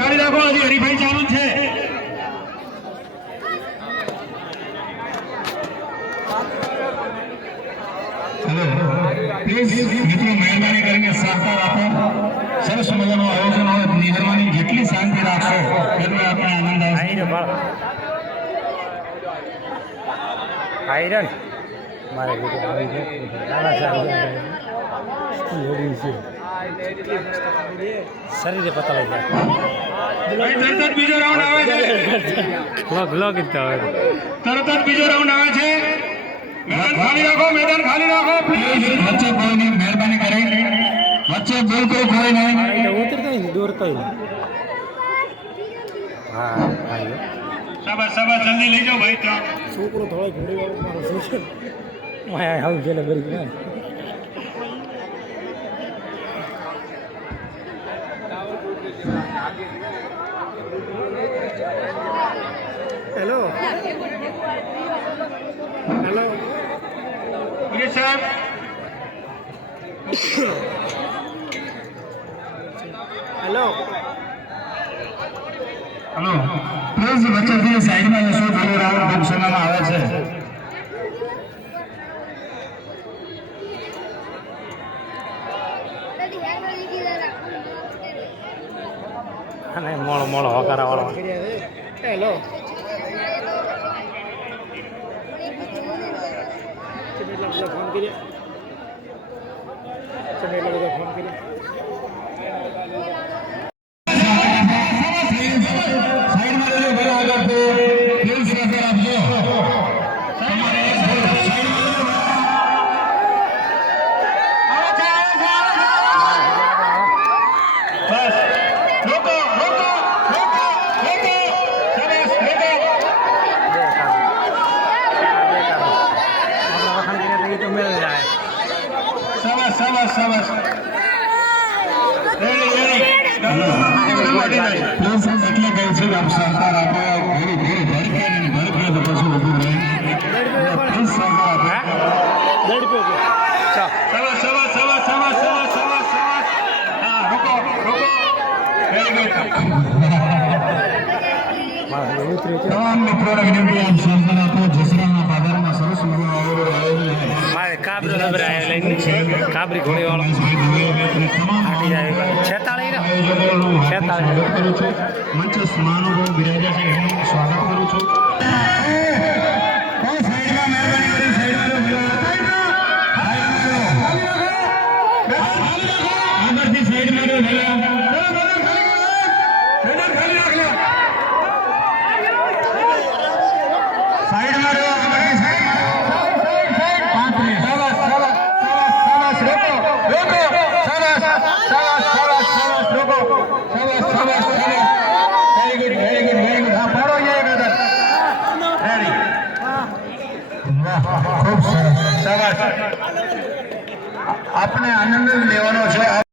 ગાડી રાખો, હજી હરીફાઈ ચાલુ છે. પ્લીઝ મિત્રો મહેરબાની કરીને સહકાર આપો. સરસ મજાનું આયોજન હોય, નિહાળવાની જેટલી શાંતિ રાખશો એટલો આપણે આનંદ આવશે. આયરન મારે શરીરે પતા લઈ જાય. તરત જ બીજો રાઉન્ડ આવે છે. તરત જ બીજો રાઉન્ડ આવે છે. મેદાન ખાલી રાખો, મેદાન ખાલી રાખો પ્લીઝ. વચ્ચે કોઈની મહેરબાની કરી, વચ્ચે બિલકુલ કોઈ નહીં. ઉતરતા દોરતા હા શાબાશ શાબાશ, જલ્દી લઈ જાઓ ભાઈ. ત્રણ છોકરો થોડો ઘોડી વાળો મારો છોકરો આવું છે ને બરી ગયા. હેલો હેલો યસ સાહેબ. હેલો હેલો પ્લીઝ વચ્ચેથી સાઈડમાં જશો. થોડો રાઉન્ડ ફંક્શનમાં આવે છે. મોળો મોળો હકારા વાળો. હેલો ફોન કરીએ ફોન કરીએ. શાબાશ શાબાશ. Ready ready. પ્લીઝ એટલે કહે છે કે આપ સહકાર આપો. ઘોડી ઘોડી ભડકે ને ભડકે તો પછી ઊભું રહે. પ્લીઝ સહકાર આપો. શાબાશ શાબાશ શાબાશ શાબાશ શાબાશ શાબાશ શાબાશ. હા રૂકો રૂકો. Very good. તમામ મિત્રોને વિનંતી આપ સહકાર આપો. જસરાના પાદરમાં સરસ મજાનું આયોજન કાબરી ઘોડી વાળો 46 મંચ મહાનુભાવ બિરાજા છે, એનું સ્વાગત કરું છું. આગળથી સાઈડમાં ખૂબ સરસ. શાબાશ. આપણે આનંદ લેવાનો છે.